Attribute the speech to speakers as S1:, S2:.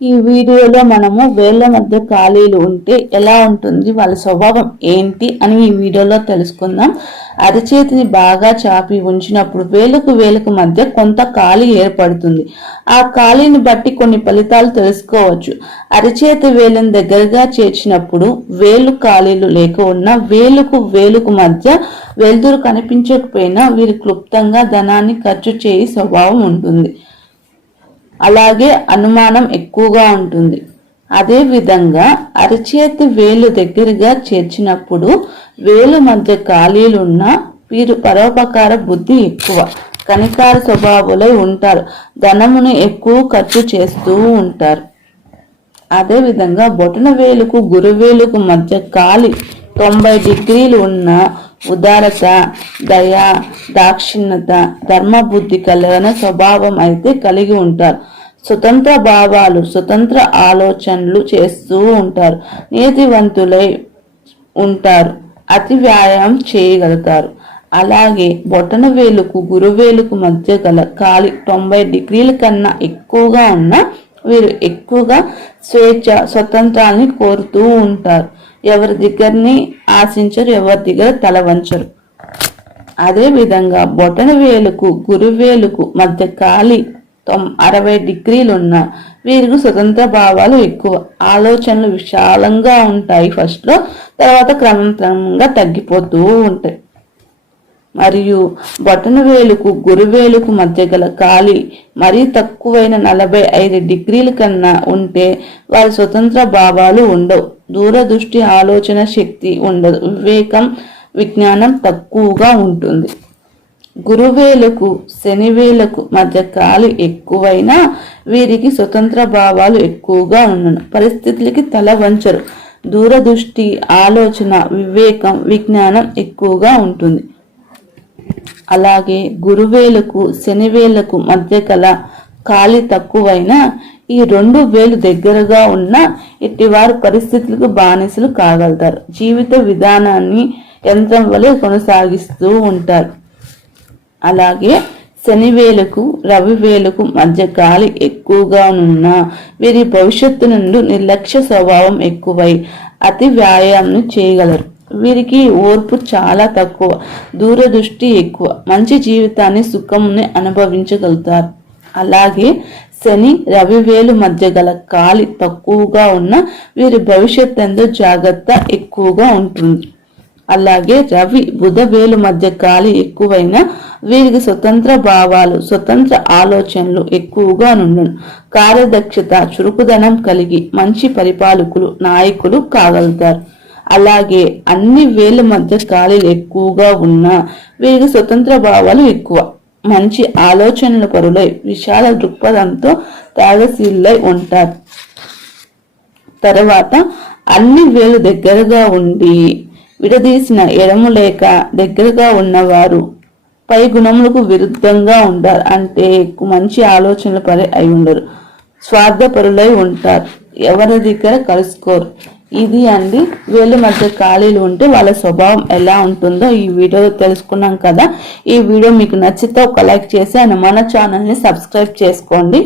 S1: ఈ వీడియోలో మనము వేళ్ళ మధ్య ఖాళీలు ఉంటే ఎలా ఉంటుంది వాళ్ళ స్వభావం ఏంటి అని ఈ వీడియోలో తెలుసుకుందాం. అరచేతిని బాగా చాపి ఉంచినప్పుడు వేలకు వేలకు మధ్య కొంత ఖాళీ ఏర్పడుతుంది. ఆ ఖాళీని బట్టి కొన్ని ఫలితాలు తెలుసుకోవచ్చు. అరచేతి వేలను దగ్గరగా చేర్చినప్పుడు వేలు ఖాళీలు లేక ఉన్న వేలుకు వేలుకు మధ్య వెలుతురు కనిపించకపోయినా వీరు క్లుప్తంగా ధనాన్ని ఖర్చు చేయి స్వభావం ఉంటుంది. అలాగే అనుమానం ఎక్కువగా ఉంటుంది. అదేవిధంగా అరచేతి వేలు దగ్గరగా చేర్చినప్పుడు వేలు మధ్య ఖాళీలున్న వీరు పరోపకార బుద్ధి ఎక్కువ కనికార స్వభావులై ఉంటారు ధనమును ఎక్కువ ఖర్చు చేస్తూ ఉంటారు. అదేవిధంగా బొటన వేలుకు గురువేలుకు మధ్య ఖాళీ తొంభై డిగ్రీలు ఉన్న ఉదారత దయ దాక్షిణ్యత ధర్మబుద్ధి కలిగిన స్వభావం అయితే కలిగి ఉంటారు స్వతంత్ర భావాలు స్వతంత్ర ఆలోచనలు చేస్తూ ఉంటారు నీతివంతులై ఉంటారు అతి వ్యాయామం చేయగలుగుతారు అలాగే బొటన వేలుకు గురువేలుకు మధ్య గల కాలి తొంభై డిగ్రీల కన్నా ఎక్కువగా ఉన్న వీరు ఎక్కువగా స్వేచ్ఛ స్వతంత్రాన్ని కోరుతూ ఉంటారు ఎవరి దగ్గరని ఆశించరు ఎవరి దగ్గర తల వంచరు. అదేవిధంగా బొటన వేలుకు గురువేలుకు మధ్య ఖాళీ తొం అరవై డిగ్రీలున్న వీరికి స్వతంత్ర భావాలు ఎక్కువ. ఆలోచనలు విశాలంగా ఉంటాయి ఫస్ట్లో తర్వాత క్రమం క్రమంగా తగ్గిపోతూ ఉంటాయి. మరియు బొటన వేలుకు గురువేలుకు మధ్య గల ఖాళీ మరీ తక్కువైన నలభై ఐదు డిగ్రీల కన్నా ఉంటే వారి స్వతంత్ర భావాలు ఉండవు. దూరదృష్టి ఆలోచన శక్తి ఉండదు. వివేకం విజ్ఞానం తక్కువగా ఉంటుంది. గురువేలకు శనివేలకు మధ్య ఖాళీ ఎక్కువైనా వీరికి స్వతంత్ర భావాలు ఎక్కువగా ఉన్నను పరిస్థితులకి తల వంచరు. దూరదృష్టి ఆలోచన వివేకం విజ్ఞానం ఎక్కువగా ఉంటుంది. అలాగే గురువేలకు శనివేలకు మధ్య గల ఖాళీ తక్కువైనా ఈ రెండు వేలు దగ్గరగా ఉన్న ఇట్టివారు పరిస్థితులకు బానిసలు కాగలుగుతారు జీవిత విధానాన్ని యంత్రం వలె కొనసాగిస్తూ ఉంటారు. అలాగే శనివేలకు రవివేలకు మధ్య గాలి ఎక్కువగా ఉన్న వీరి భవిష్యత్తు నుండి నిర్లక్ష్య స్వభావం ఎక్కువై అతి వ్యాయామం చేయగలరు. వీరికి ఓర్పు చాలా తక్కువ దూరదృష్టి ఎక్కువ. మంచి జీవితాన్ని సుఖముని అనుభవించగలుగుతారు. అలాగే శని రవివేలు మధ్య గల కాలి తక్కువగా ఉన్న వీరి భవిష్యత్ ఎందు జాగ్రత్త ఎక్కువగా ఉంటుంది. అలాగే రవి బుధ వేలు మధ్య కాలి ఎక్కువైనా వీరికి స్వతంత్ర భావాలు స్వతంత్ర ఆలోచనలు ఎక్కువగా నుండును. కార్యదక్షత చురుకుదనం కలిగి మంచి పరిపాలకులు నాయకులు కాగలుగుతారు. అలాగే అన్ని వేల మధ్య ఖాళీలు ఎక్కువగా ఉన్నా వీరికి స్వతంత్ర భావాలు ఎక్కువ. మంచి ఆలోచనల పరులై విశాల దృక్పథంతో త్యాగశీలై ఉంటారు. తర్వాత అన్ని వేలు దగ్గరగా ఉండి విడదీసిన ఎడము లేక దగ్గరగా ఉన్నవారు పై గుణములకు విరుద్ధంగా ఉంటారు అంటే మంచి ఆలోచనల పరి అయి ఉండరు. స్వార్థపరులై ఉంటారు. ఎవరి దగ్గర కలుసుకోరు. ఇది అండి. వీళ్ళ మధ్య ఖాళీలు ఉంటే వాళ్ళ స్వభావం ఎలా ఉంటుందో ఈ వీడియో తెలుసుకున్నాం కదా. ఈ వీడియో మీకు నచ్చితే ఒక లైక్ చేసి మన ఛానల్ని సబ్స్క్రైబ్ చేసుకోండి.